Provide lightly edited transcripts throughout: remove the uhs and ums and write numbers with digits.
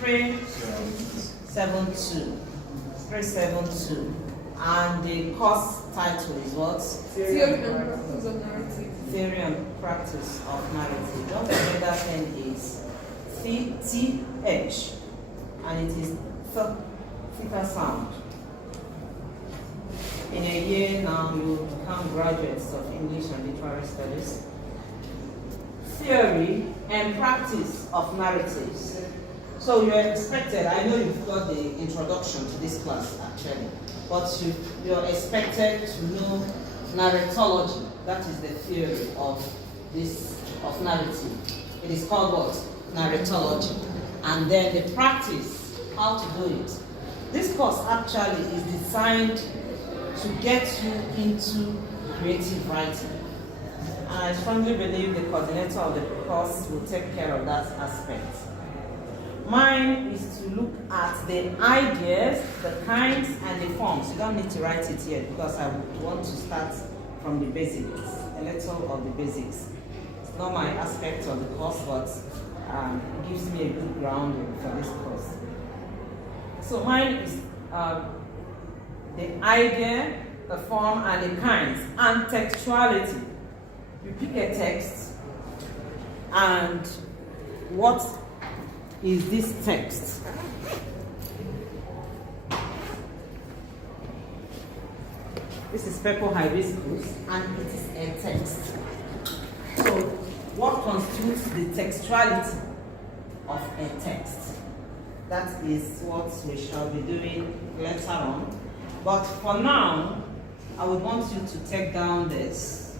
372. 372. And the course title is what? Theory and Practice of Narrative. Theory and Practice of Narrative. Don't forget that pen is TH, and it is theta sound. In a year now, you become graduates of English and Literary Studies. Theory and Practice of Narratives. So you're expected, I know you've got the introduction to this class actually, but you're expected to know narratology. That is the theory of narrative. It is called what? Narratology. And then the practice, how to do it. This course actually is designed to get you into creative writing. And I strongly believe the coordinator of the course will take care of that aspect. Mine is to look at the ideas, the kinds, and the forms. You don't need to write it yet because I want to start from the basics, a little of the basics. It's not my aspect of the course, but it gives me a good ground for this course. So mine is the idea, the form, and the kinds, and textuality. You pick a text, and what is this text? This is purple hibiscus, and it is a text. So, what constitutes the textuality of a text? That is what we shall be doing later on. But for now, I would want you to take down this.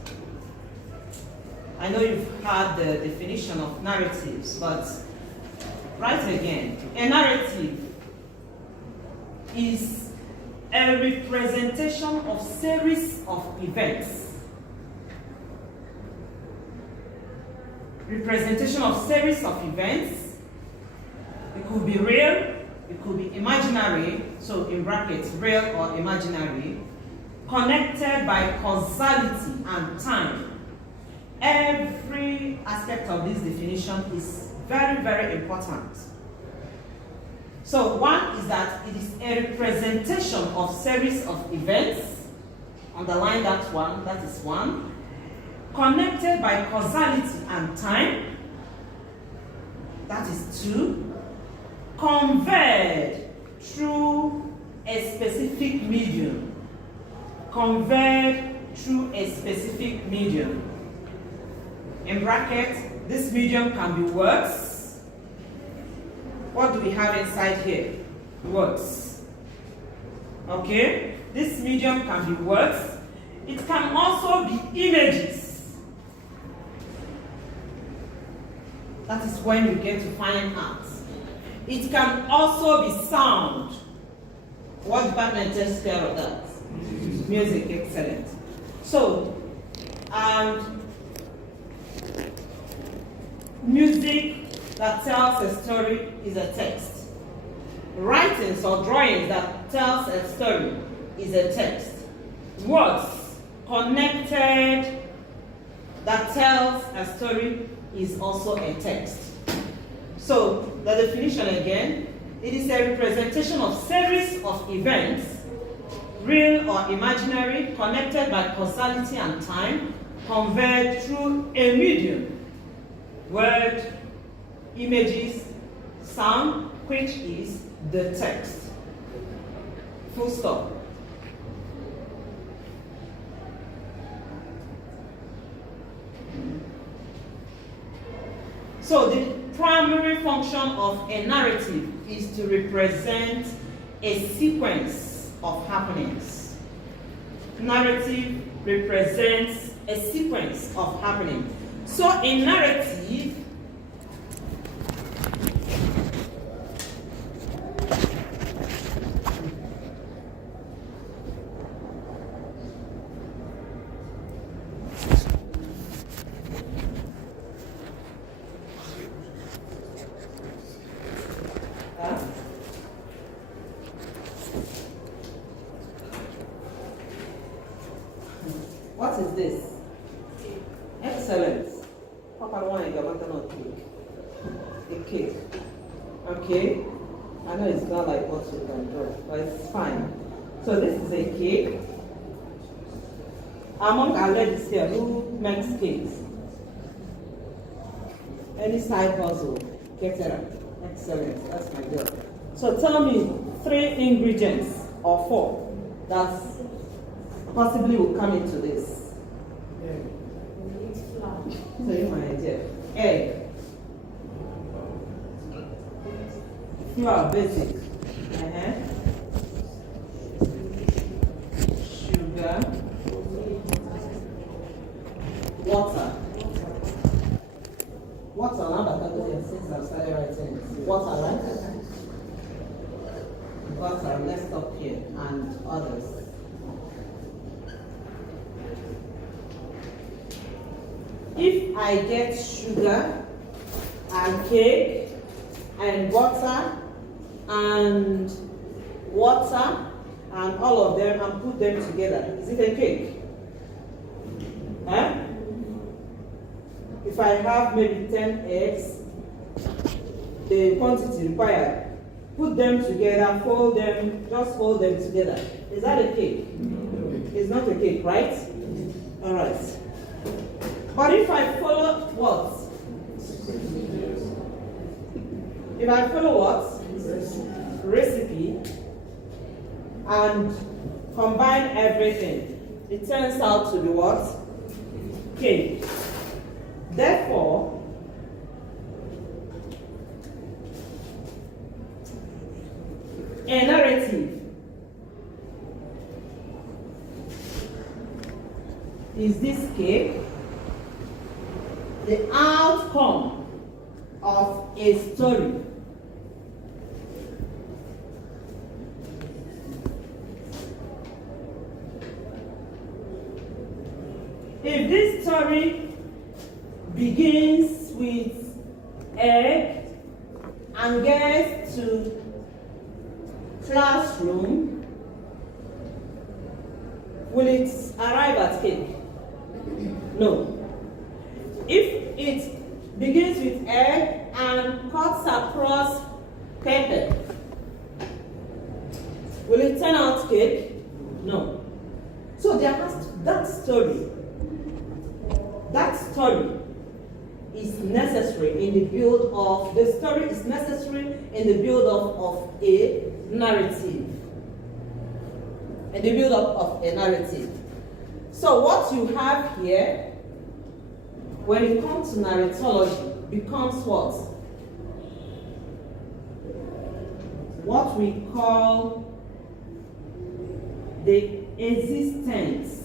I know you've had the definition of narratives, but write again. A narrative is a representation of series of events. Representation of series of events. It could be real, it could be imaginary, so in brackets, real or imaginary, connected by causality and time. Every aspect of this definition is very, very important. So one is that it is a representation of series of events. Underline that one, that is one. Connected by causality and time. That is two. Conveyed through a specific medium. Conveyed through a specific medium. In brackets, this medium can be words. What do we have inside here? Words. Okay? This medium can be words. It can also be images. That is when we get to fine art. It can also be sound. What department takes care of that? Music, excellent. So, music that tells a story is a text. Writings or drawings that tells a story is a text. Words connected that tells a story is also a text. So, the definition again, it is a representation of series of events, real or imaginary, connected by causality and time, conveyed through a medium. Word, images, sound, which is the text. Full stop. So the primary function of a narrative is to represent a sequence of happenings. Narrative represents a sequence of happenings. So a narrative what is this? Excellent. Papa, I want to get a cake. Okay? I know it's not like what you can draw, but it's fine. So this is a cake. Among our ladies here, who makes cakes? Any side hustle? Get it up. Excellent. That's my girl. So tell me 3 ingredients or 4 that possibly will come into this. We need flour. So you my idea. Egg. Flour, basic. Sugar. Water. Water, now that since I've started writing it. Water, right? Water, let's stop here, and others. If I get sugar and cake and water and all of them and put them together, is it a cake? Huh? If I have maybe 10 eggs, the quantity required, put them together, fold them, just fold them together. Is that a cake? No. It's not a cake, right? All right. But if I follow what? If I follow what? Recipe and combine everything, it turns out to be what? Cake. Therefore, a narrative is this cake the outcome of a story. If this story begins with egg and gets to classroom, will it arrive at cake? No. If it begins with egg and cuts across pepper, will it turn out cake? No. So there has to, that story is necessary in the build of, the story is necessary in the build up of a narrative. In the build up of a narrative. So what you have here, when it comes to narratology, becomes what? What we call the existence.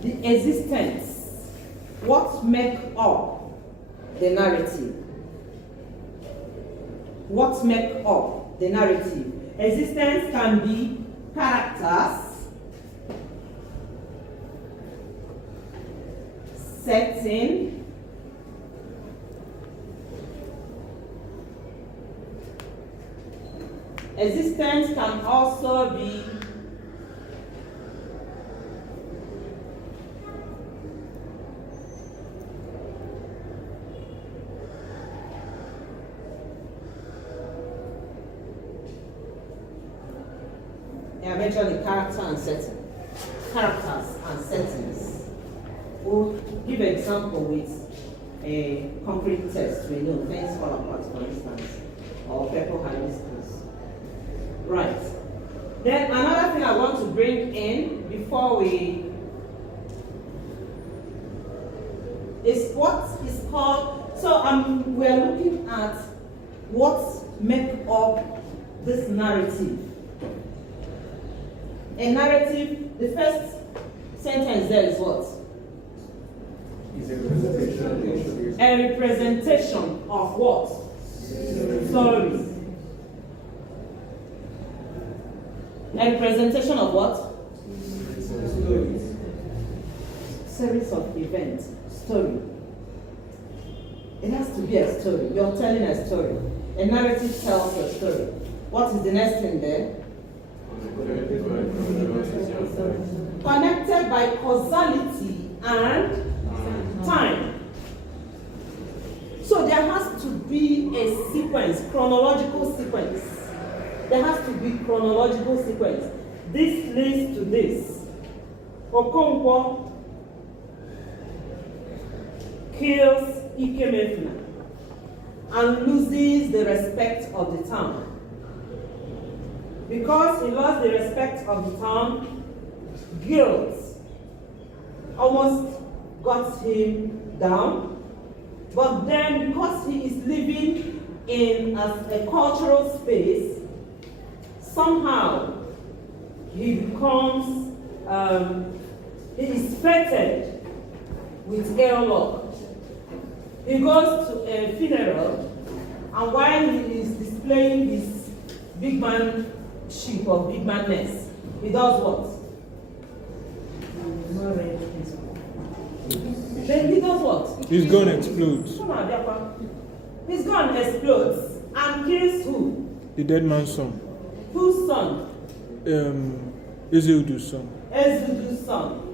The existence. What make up the narrative? What make up the narrative? Existence can be characters, setting, existence can also be eventually character and setting. Characters and settings. We'll give an example with a concrete text. We know things fall apart, for instance, or purple hibiscus. Right. Then another thing I want to bring in before we is what is called. So we're looking at what make up this narrative. A narrative, the first sentence there is what? A representation of what? Stories. A representation of what? Series of events. Story. It has to be a story. You're telling a story. A narrative tells a story. What is the next thing there? Connected by causality and time. So there has to be a sequence, chronological sequence. There has to be chronological sequence. This leads to this. Okonkwo kills Ikemefuna and loses the respect of the town. Because he lost the respect of the town, guilt almost got him down. But then, because he is living in a cultural space, somehow he becomes, he is fated with ill luck. He goes to a funeral, and while he is displaying his big manship or big manness, he does what? Then he does what? His gun explodes. His gun explodes and kills who? The dead man's son. Whose son? Ezeudu's son. Ezeudu's son.